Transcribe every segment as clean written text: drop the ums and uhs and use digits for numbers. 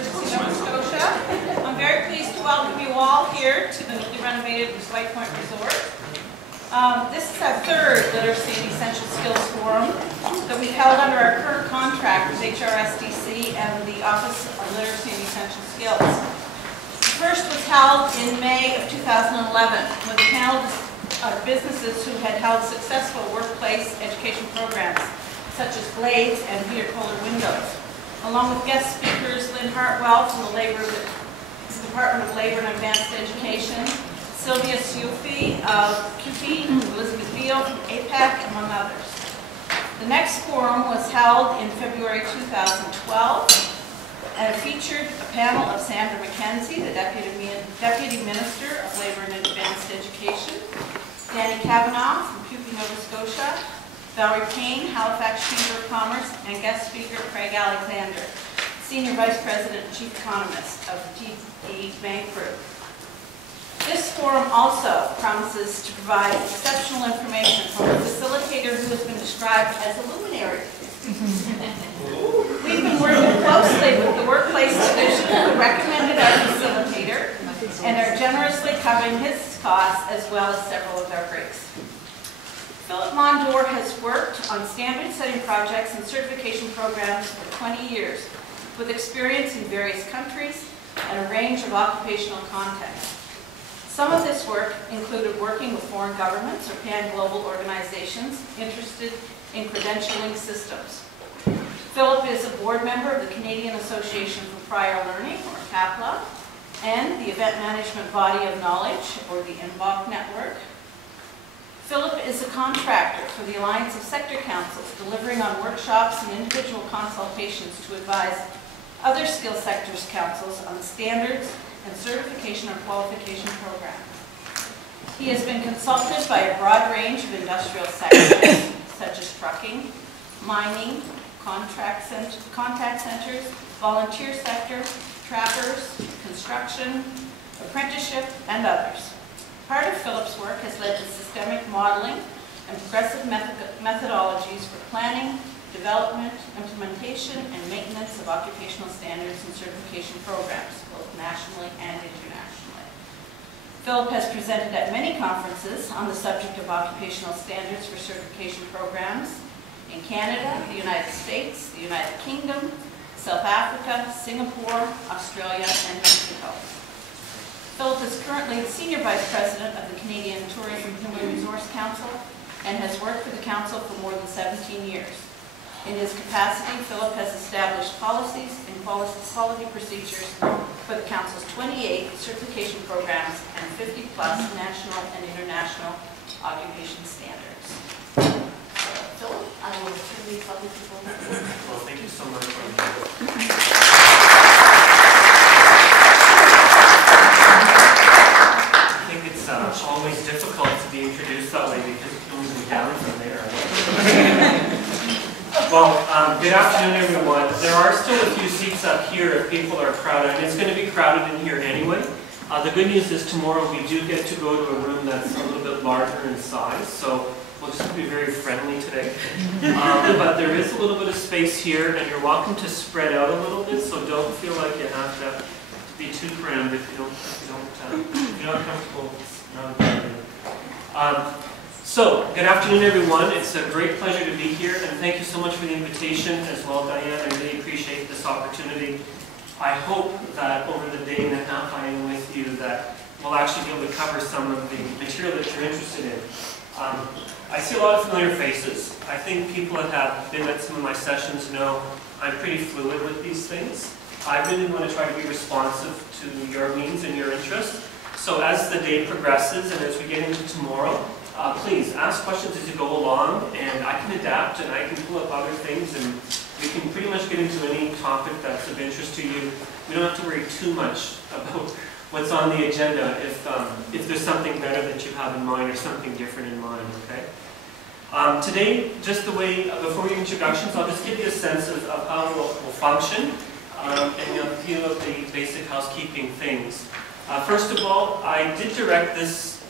Emergency Nova Scotia. I'm very pleased to welcome you all here to the newly renovated White Point Resort. This is our third Literacy and Essential Skills Forum that we've held under our current contract with HRSDC and the Office of Literacy and Essential Skills. The first was held in May of 2011 with a panel of businesses who had held successful workplace education programs such as Blades and Peter Kohler Windows, along with guest speakers Lynn Hartwell from the Department of Labor and Advanced Education, Sylvia Siufi of QT, Elizabeth Beal from APAC, among others. The next forum was held in February 2012 and it featured a panel of Sandra McKenzie, the Deputy Minister of Labor and Advanced Education, Danny Kavanagh from QP Nova Scotia, Valerie Payne, Halifax Chamber of Commerce, and guest speaker Craig Alexander, Senior Vice President and Chief Economist of the TD Bank Group. This forum also promises to provide exceptional information from a facilitator who has been described as a luminary. We've been working closely with the Workplace Division who recommended our facilitator and are generously covering his costs as well as several of our breaks. Philip Mondor has worked on standard-setting projects and certification programs for 20 years with experience in various countries and a range of occupational contexts. Some of this work included working with foreign governments or pan-global organizations interested in credentialing systems. Philip is a board member of the Canadian Association for Prior Learning, or CAPLA, and the Event Management Body of Knowledge, or the INBOC Network. Philip is a contractor for the Alliance of Sector Councils, delivering on workshops and individual consultations to advise other skill sectors councils on standards and certification or qualification programs. He has been consulted by a broad range of industrial sectors, such as trucking, mining, contact centers, volunteer sector, trappers, construction, apprenticeship, and others. Part of Philip's work has led to systemic modeling and progressive methodologies for planning, development, implementation, and maintenance of occupational standards and certification programs, both nationally and internationally. Philip has presented at many conferences on the subject of occupational standards for certification programs in Canada, the United States, the United Kingdom, South Africa, Singapore, Australia, and Mexico. Philip is currently the Senior Vice President of the Canadian Tourism Human Resource Council and has worked for the Council for more than 17 years. In his capacity, Philip has established policies and quality procedures for the Council's 28 certification programs and 50-plus national and international occupation standards. So, Philip, I will turn these other people over. Well, thank you so much for I think it's always difficult to be introduced that way because it pulls me down from there. Well, good afternoon, everyone. There are still a few seats up here if people are crowded, and it's going to be crowded in here anyway. The good news is tomorrow we do get to go to a room that's a little bit larger in size, so we'll just be very friendly today. But there is a little bit of space here, and you're welcome to spread out a little bit, so don't feel like you have to be too crammed if you're not comfortable. So, good afternoon, everyone. It's a great pleasure to be here, and thank you so much for the invitation as well, Diane. I really appreciate this opportunity. I hope that over the day and a half I am with you that we'll actually be able to cover some of the material that you're interested in. I see a lot of familiar faces. I think people that have been at some of my sessions know I'm pretty fluid with these things. I really want to try to be responsive to your needs and your interests. So as the day progresses and as we get into tomorrow, please ask questions as you go along, and I can adapt and I can pull up other things, and we can pretty much get into any topic that's of interest to you. We don't have to worry too much about what's on the agenda if there's something better that you have in mind or something different in mind, okay? Today, just the way, before we do introductions, I'll just give you a sense of how we'll function and a few of the basic housekeeping things. First of all, I did direct this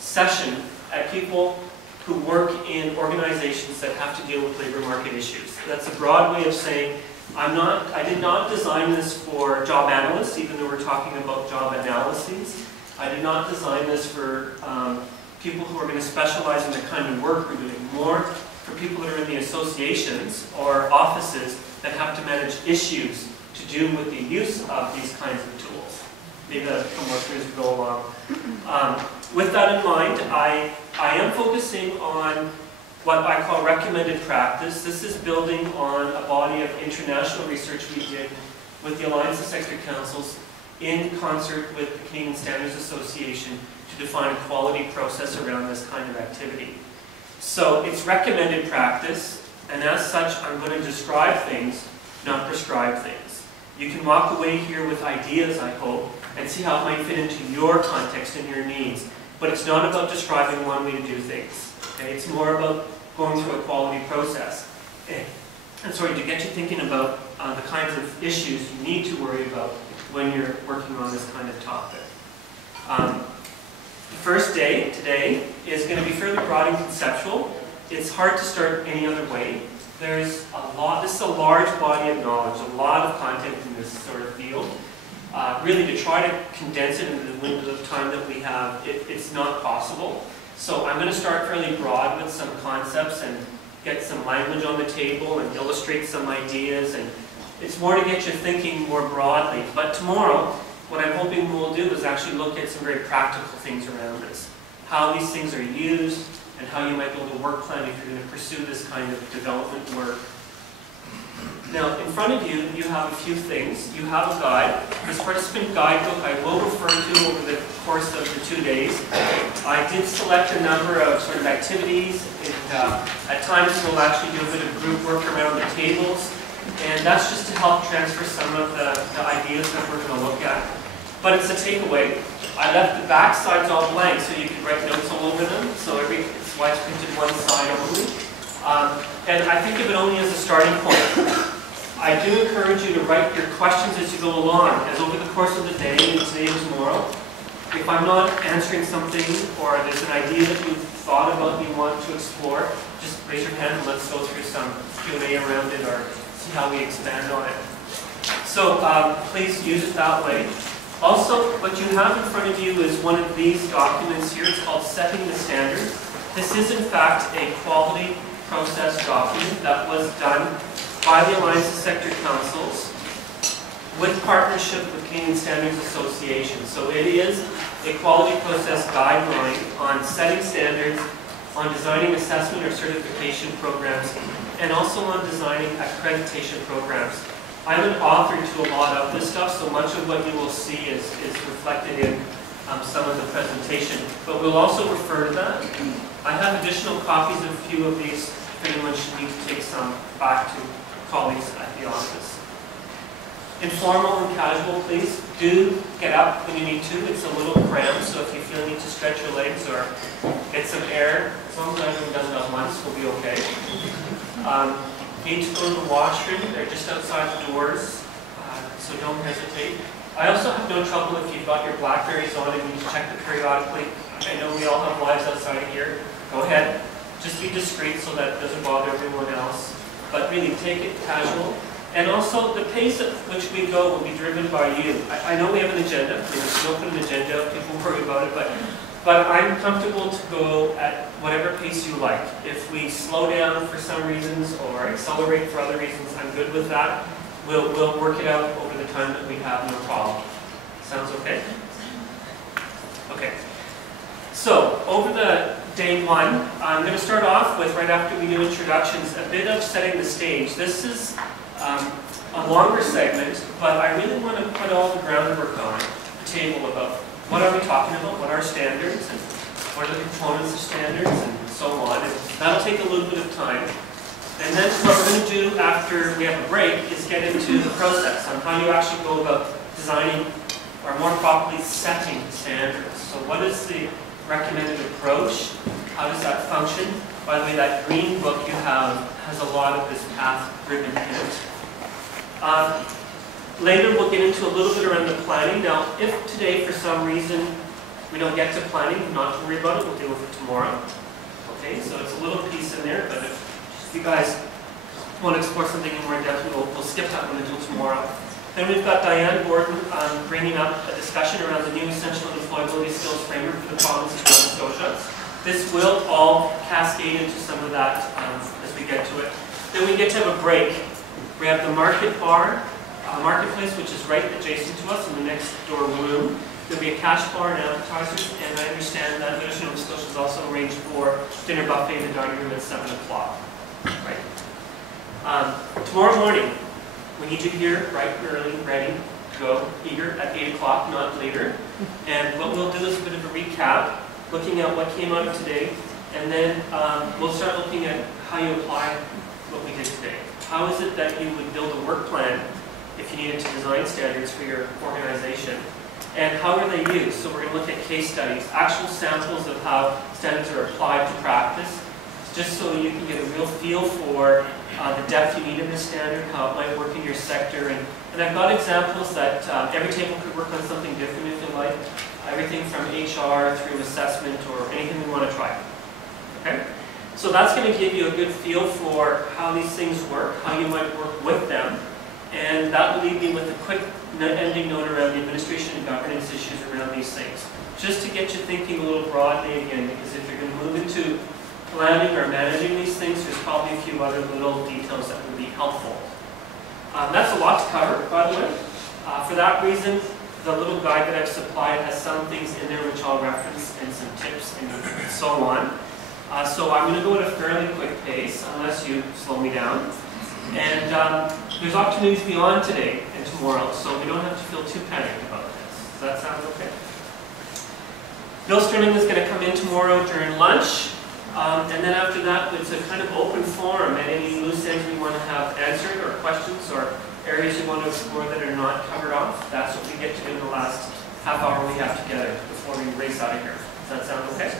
session at people who work in organizations that have to deal with labor market issues. That's a broad way of saying I did not design this for job analysts, even though we're talking about job analyses. I did not design this for people who are going to specialize in the kind of work we're doing, more for people that are in the associations or offices that have to manage issues to do with the use of these kinds of tools. Maybe that'll come more through as we go along. With that in mind, I am focusing on what I call recommended practice. This is building on a body of international research we did with the Alliance of Sector Councils in concert with the Canadian Standards Association to define a quality process around this kind of activity. So it's recommended practice, and as such, I'm going to describe things, not prescribe things. You can walk away here with ideas, I hope, and see how it might fit into your context and your needs. But it's not about describing one way to do things. Okay? It's more about going through a quality process. And sorry, to get you thinking about the kinds of issues you need to worry about when you're working on this kind of topic. The first day, today, is going to be fairly broad and conceptual. It's hard to start any other way. There's a lot, this is a large body of knowledge, a lot of content in this sort of field. Really, to try to condense it into the window of time that we have, it's not possible. So I'm going to start fairly broad with some concepts and get some language on the table and illustrate some ideas. And it's more to get you thinking more broadly. But tomorrow, what I'm hoping we'll do is actually look at some very practical things around this. How these things are used and how you might build a work plan if you're going to pursue this kind of development work. Now, in front of you, you have a few things. You have a guide. This participant guidebook I will refer to over the course of the 2 days. I did select a number of sort of activities. At times, we'll actually do a bit of group work around the tables. And that's just to help transfer some of the ideas that we're going to look at. But it's a takeaway. I left the back sides all blank so you can write notes all over them. So it's why it's printed one side only. And I think of it only as a starting point. I do encourage you to write your questions as you go along, as over the course of the day, and today and tomorrow. If I'm not answering something, or there's an idea that you've thought about and you want to explore, just raise your hand and let's go through some Q&A around it, or see how we expand on it. So please use it that way. Also, what you have in front of you is one of these documents here. It's called Setting the Standard. This is in fact a quality process document that was done by the Alliance of Sector Councils with partnership with Canadian Standards Association. So it is a quality process guideline on setting standards, on designing assessment or certification programs, and also on designing accreditation programs. I'm an author to a lot of this stuff, so much of what you will see is reflected in some of the presentation, but we'll also refer to that. I have additional copies of a few of these if anyone should need to take some back to colleagues at the office. Informal and casual, please. Do get up when you need to. It's a little cramped, so if you feel you need to stretch your legs or get some air, as long as everyone does that once, we'll be okay. Need to go to the washroom. They're just outside the doors, so don't hesitate. I also have no trouble if you've got your Blackberries on and you need to check them periodically. I know we all have lives outside of here. Go ahead. Just be discreet so that it doesn't bother everyone else. But really, take it casual. And also, the pace at which we go will be driven by you. I know we have an agenda. We don't put an agenda up, people worry about it, but I'm comfortable to go at whatever pace you like. If we slow down for some reasons or accelerate for other reasons, I'm good with that. We'll work it out over the time that we have, no problem. Sounds okay? Okay. So, over the day one, I'm going to start off with, right after we do introductions, a bit of setting the stage. This is a longer segment, but I really want to put all the groundwork on the table about what are we talking about, what are standards, and what are the components of standards, and so on. And that'll take a little bit of time. And then what we're going to do after we have a break is get into the process on how you actually go about designing, or more properly, setting standards. So what is the recommended approach? How does that function? By the way, that green book you have has a lot of this path ribbon in it. Later we'll get into a little bit around the planning. Now, if today for some reason we don't get to planning, not to worry about it, we'll deal with it tomorrow. Okay, so it's a little piece in there, but if you guys want to explore something in more depth, we'll skip that one until tomorrow. Then we've got Diane Gordon bringing up a discussion around the new essential employability skills framework for the province of Nova Scotia. This will all cascade into some of that as we get to it. Then we get to have a break. We have the market bar, marketplace, which is right adjacent to us in the next door room. There'll be a cash bar and appetizers, and I understand that University of Nova Scotia has also arranged for dinner buffet in the dining room at 7 o'clock. Right. Tomorrow morning, we need you here bright and early, ready to go, eager at 8 o'clock, not later. And what we'll do is a bit of a recap, looking at what came out of today, and then we'll start looking at how you apply what we did today. How is it that you would build a work plan if you needed to design standards for your organization? And how are they used? So we're going to look at case studies, actual samples of how standards are applied to practice, just so you can get a real feel for the depth you need in the standard, how it might work in your sector. And I've got examples that every table could work on something different if you like. Everything from HR through assessment or anything we want to try. Okay? So that's going to give you a good feel for how these things work, how you might work with them. And that will leave me with a quick ending note around the administration and governance issues around these things. Just to get you thinking a little broadly again, because if you're going to move into planning or managing these things, there's probably a few other little details that would be helpful. That's a lot to cover, by the way. For that reason, the little guide that I've supplied has some things in there which I'll reference and some tips and so on. So I'm going to go at a fairly quick pace, unless you slow me down. And there's opportunities beyond today and tomorrow, so we don't have to feel too panicked about this. Does that sound okay? Bill Sterling is going to come in tomorrow during lunch. And then after that, it's a kind of open forum, and any loose ends we want to have answered, or questions, or areas you want to explore that are not covered off. That's what we get to do in the last half hour we have together before we race out of here. Does that sound okay?